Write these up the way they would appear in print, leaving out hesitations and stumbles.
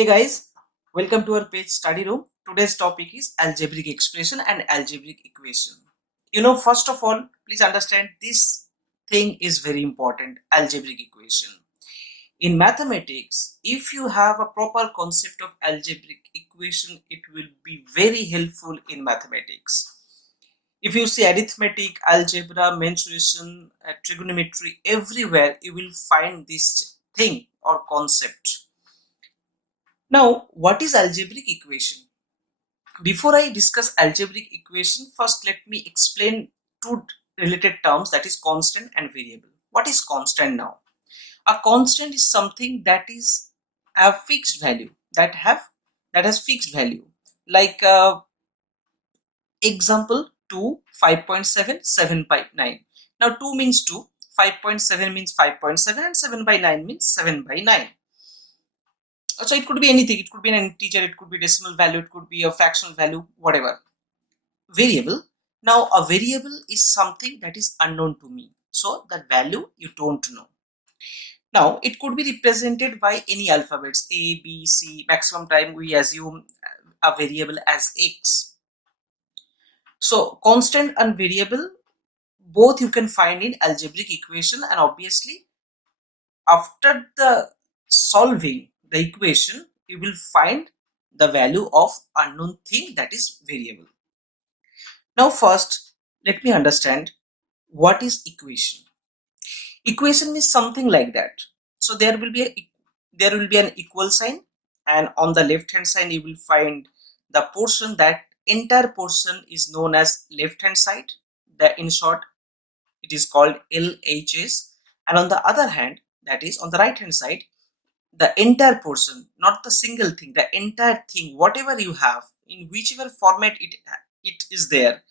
Hey guys, welcome to our page study room. Today's topic is algebraic expression and algebraic equation. First of all, please understand this thing is very important, algebraic equation. In mathematics, if you have a proper concept of algebraic equation, it will be very helpful in mathematics. If you see arithmetic, algebra, mensuration, trigonometry, everywhere you will find this thing or concept. Now, what is algebraic equation? Before I discuss algebraic equation, first let me explain two related terms, that is constant and variable. What is constant now? A constant is something that is a fixed value, that has fixed value. Like example 2, 5.7, 7/9. Now 2 means 2, 5.7 means 5.7 and 7/9 means 7/9. So it could be anything, it could be an integer, it could be decimal value, it could be a fractional value, whatever. Variable. Now a variable is something that is unknown to me, so that value you don't know. Now it could be represented by any alphabets A, B, C. Maximum time we assume a variable as X. So constant and variable, both you can find in algebraic equation, and obviously after the solving the equation you will find the value of unknown thing, that is variable. Now first let me understand what is equation. Equation is something like that. So there will be an equal sign, and on the left hand side you will find the portion, that entire portion is known as left hand side. In short, it is called L.H.S. And on the other hand, that is on the right hand side, the entire portion, not the single thing, the entire thing, whatever you have, in whichever format it is there,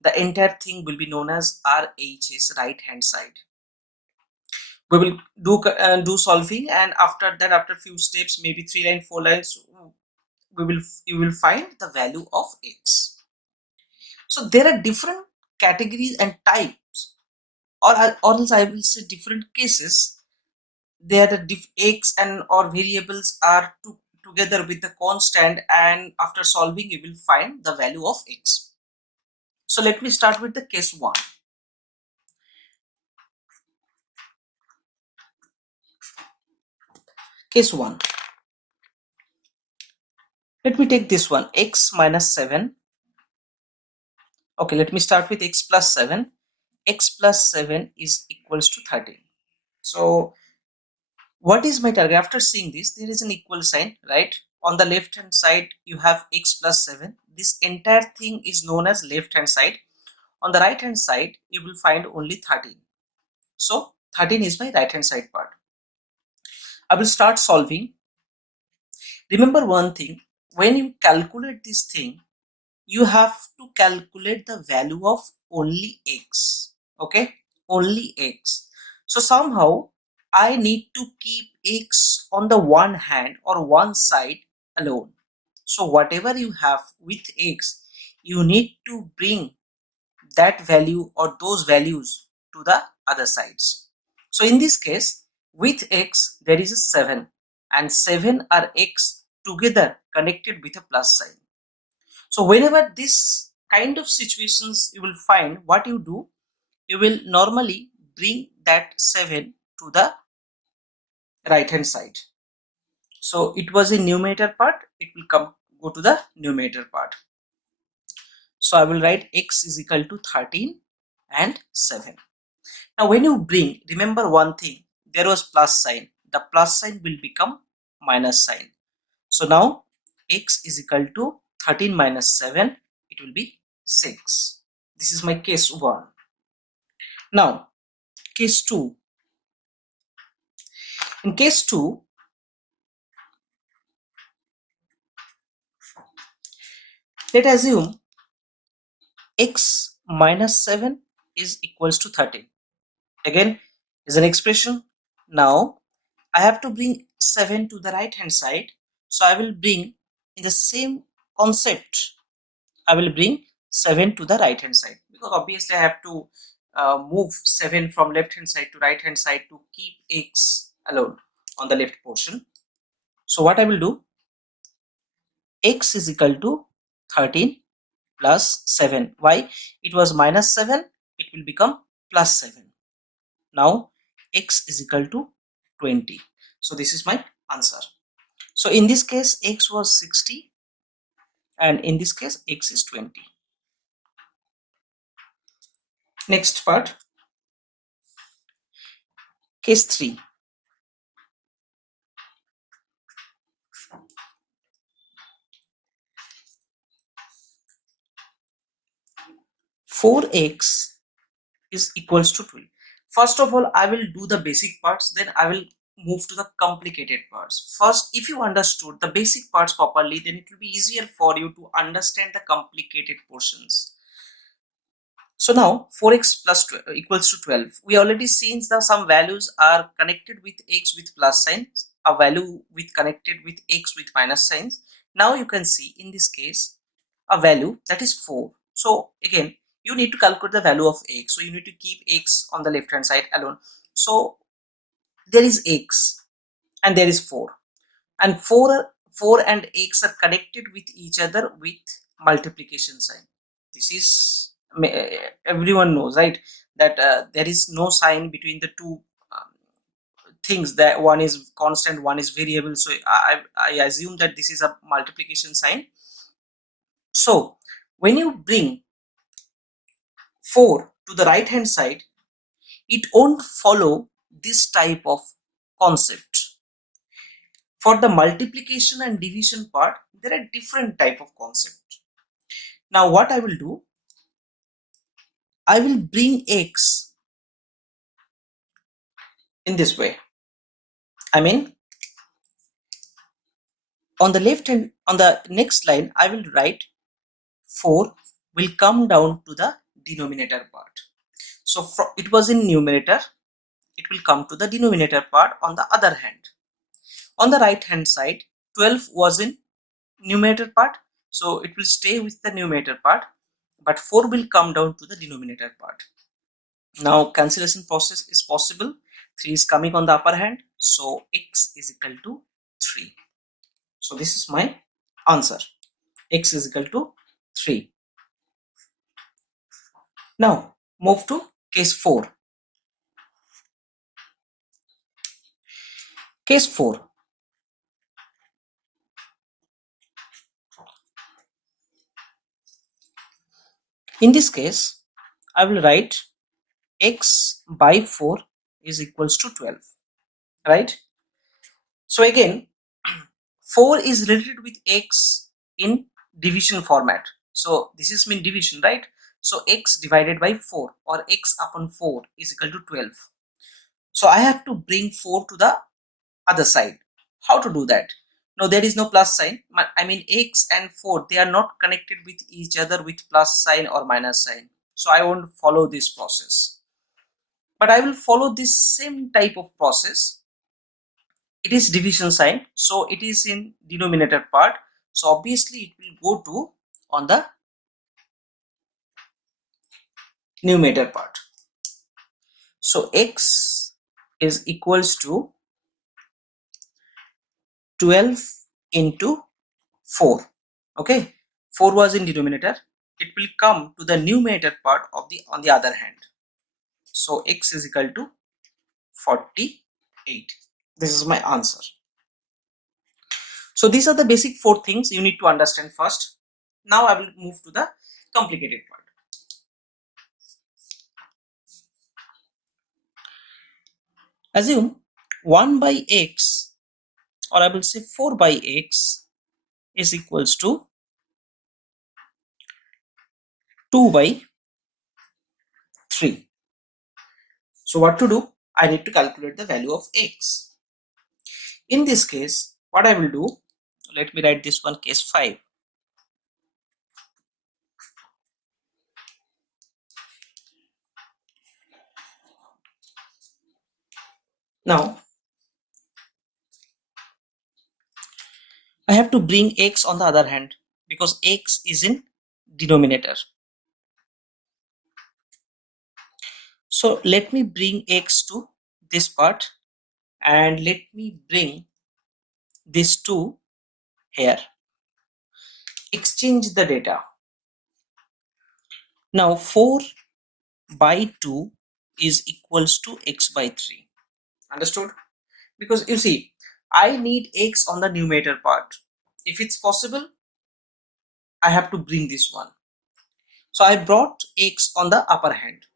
the entire thing will be known as R.H.S, right hand side. We will do solving, and after that, after few steps, maybe 3 lines, 4 lines, you will find the value of X. So there are different categories and types, or else I will say different cases. There the X and or variables are together with the constant, and after solving you will find the value of X. So let me start with the case 1. Case 1. Let me take this one, X minus 7. Okay, let me start with X plus 7. X plus 7 is equals to 13. So what is my target? After seeing this, there is an equal sign, right? On the left hand side you have X plus 7. This entire thing is known as left hand side. On the right hand side you will find only 13. So 13 is my right hand side part. I will start solving. Remember one thing, when you calculate this thing, you have to calculate the value of only X. Okay, only X. So somehow I need to keep X on the one hand or one side alone. So whatever you have with X, you need to bring that value or those values to the other sides. So in this case, with X there is a 7, and 7 are X together connected with a plus sign. So whenever this kind of situations you will find, what you do, you will normally bring that 7 to the right hand side. So it was in numerator part, it will go to the numerator part. So I will write X is equal to 13 and 7. Now when you bring, remember one thing, there was plus sign, the plus sign will become minus sign. So now X is equal to 13 minus 7, it will be 6. This is my case 1. Now case 2. In case 2, let us assume X minus 7 is equals to 13. Again is an expression. Now I have to bring 7 to the right hand side. So I will bring, in the same concept, I will bring 7 to the right hand side, because obviously I have to move 7 from left hand side to right hand side to keep X alone on the left portion. So what I will do, x is equal to 13 plus 7. Why? It was minus 7, it will become plus 7. Now x is equal to 20. So this is my answer. So in this case x was 60 and in this case x is 20. Next part, case 3. 4x is equals to 12. First of all, I will do the basic parts, then I will move to the complicated parts. First, if you understood the basic parts properly, then it will be easier for you to understand the complicated portions. So now 4x plus equals to 12. We already seen that some values are connected with x with plus signs, a value with connected with x with minus signs. Now you can see in this case a value that is 4. So again, you need to calculate the value of x. So you need to keep x on the left hand side alone. So there is x and there is 4, and 4 and x are connected with each other with multiplication sign. This is everyone knows, right, that there is no sign between the two things, that one is constant, one is variable. So I assume that this is a multiplication sign. So when you bring 4 to the right hand side, it won't follow this type of concept. For the multiplication and division part, there are different type of concept. Now what I will do, I will bring x in this way. I mean, on the left hand, on the next line, I will write 4 will come down to the denominator part. So it was in numerator, it will come to the denominator part on the other hand. On the right hand side, 12 was in numerator part, so it will stay with the numerator part, but 4 will come down to the denominator part. Now cancellation process is possible. 3 is coming on the upper hand, so x is equal to 3. So this is my answer. X is equal to 3. Now move to case 4. Case 4. In this case, I will write x by 4 is equals to 12, right? So again, 4 is related with x in division format. So this is mean division, right? So x divided by 4 or x upon 4 is equal to 12. So I have to bring 4 to the other side. How to do that? Now there is no plus sign. I mean x and 4, they are not connected with each other with plus sign or minus sign. So I won't follow this process. But I will follow this same type of process. It is division sign, so it is in denominator part. So obviously it will go to on the numerator part. So x is equals to 12 into 4. Okay, 4 was in denominator, it will come to the numerator part of the on the other hand. So x is equal to 48. This is my answer. So these are the basic 4 things you need to understand first. Now I will move to the complicated part. Assume 1 by x, or I will say 4 by x is equals to 2 by 3. So what to do? I need to calculate the value of x. In this case, what I will do, let me write this one, case 5. Now I have to bring x on the other hand because x is in denominator. So let me bring x to this part and let me bring this to here. exchange the data. Now 4 by 2 is equals to x by 3. Understood? Because you see, I need x on the numerator part. If it's possible, I have to bring this one. So I brought x on the upper hand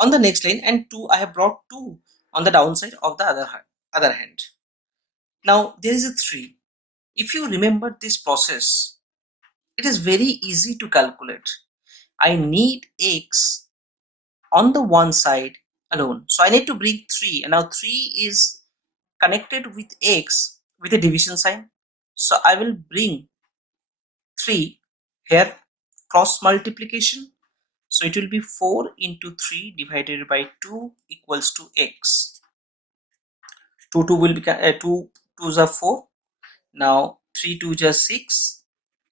on the next line, and 2 I have brought 2 on the downside of the other hand. Now there is a 3. If you remember this process, it is very easy to calculate. I need x on the one side alone, so I need to bring 3, and now 3 is connected with x with a division sign, so I will bring 3 here, cross multiplication, so it will be 4 into 3 divided by 2 equals to x. 2 will be 2 2s are 4. Now 3 2s are 6.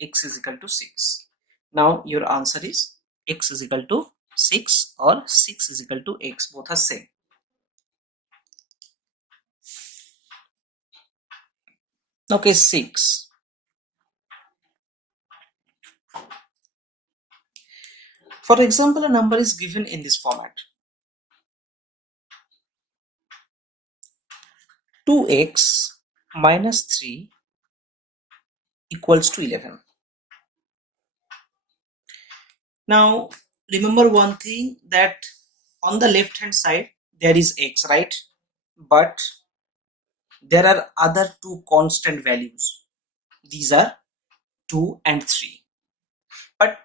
X is equal to 6. Now your answer is x is equal to 6 or 6 is equal to x. Both are same. Okay, 6. For example, a number is given in this format. 2x minus 3 equals to 11. Now remember one thing, that on the left hand side there is x, right? But there are other two constant values. These are 2 and 3. But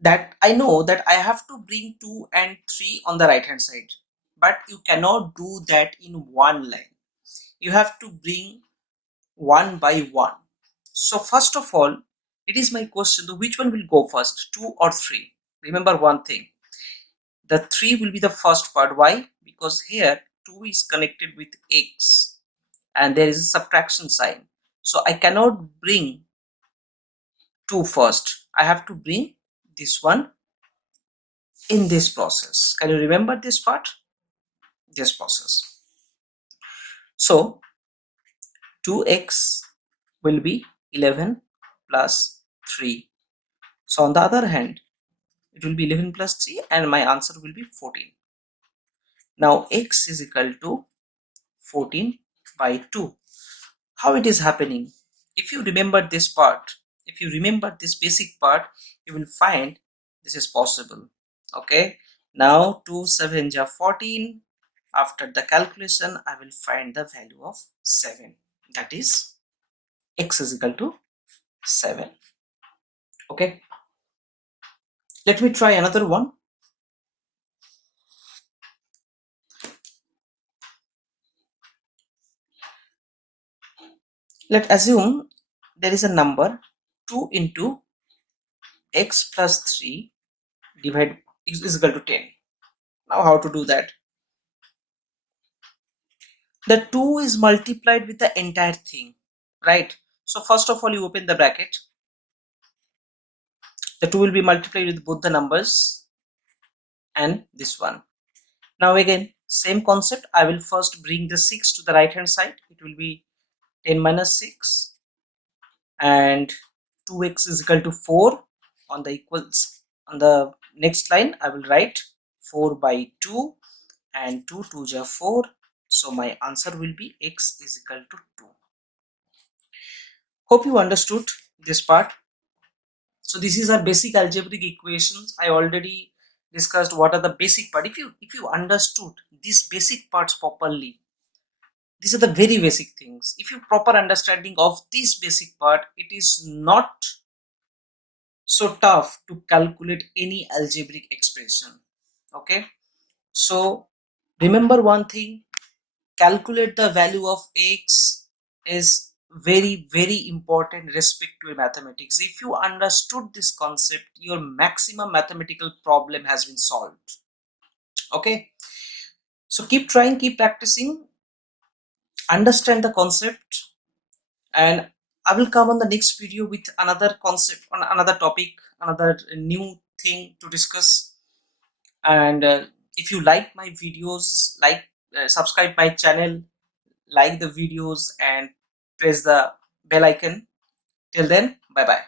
that I know that I have to bring 2 and 3 on the right hand side. But you cannot do that in one line. You have to bring one by one. So first of all, it is my question, which one will go first, 2 or 3? Remember one thing, the 3 will be the first part. Why? Because here 2 is connected with x and there is a subtraction sign. So I cannot bring 2 first. I have to bring this one in this process. Can you remember this part? This process. So 2x will be 11 plus 3. So on the other hand, it will be 11 plus 3 and my answer will be 14. Now x is equal to 14 by 2. How it is happening? If you remember this part, if you remember this basic part, you will find this is possible. Okay, now 2 7 are 14. After the calculation, I will find the value of 7. That is x is equal to 7. Okay, let me try another one. Let's assume there is a number 2 into x plus 3 divided is equal to 10. Now how to do that? The 2 is multiplied with the entire thing, right? So first of all, you open the bracket. The 2 will be multiplied with both the numbers and this one. Now again, same concept. I will first bring the 6 to the right hand side. It will be 10 minus 6 and 2x is equal to 4. On the equals, on the next line, I will write 4 by 2 and 2 2s are 4. So my answer will be x is equal to 2. Hope you understood this part. So this is our basic algebraic equations. I already discussed what are the basic part. If you understood these basic parts properly, these are the very basic things. If you proper understanding of this basic part, it is not so tough to calculate any algebraic expression. Okay, so remember one thing, calculate the value of x is very important respect to mathematics. If you understood this concept, your maximum mathematical problem has been solved. Okay, so keep trying, keep practicing, understand the concept, and I will come on the next video with another concept, on another topic, another new thing to discuss. And if you like my videos, subscribe my channel, like the videos and press the bell icon. Till then, bye bye.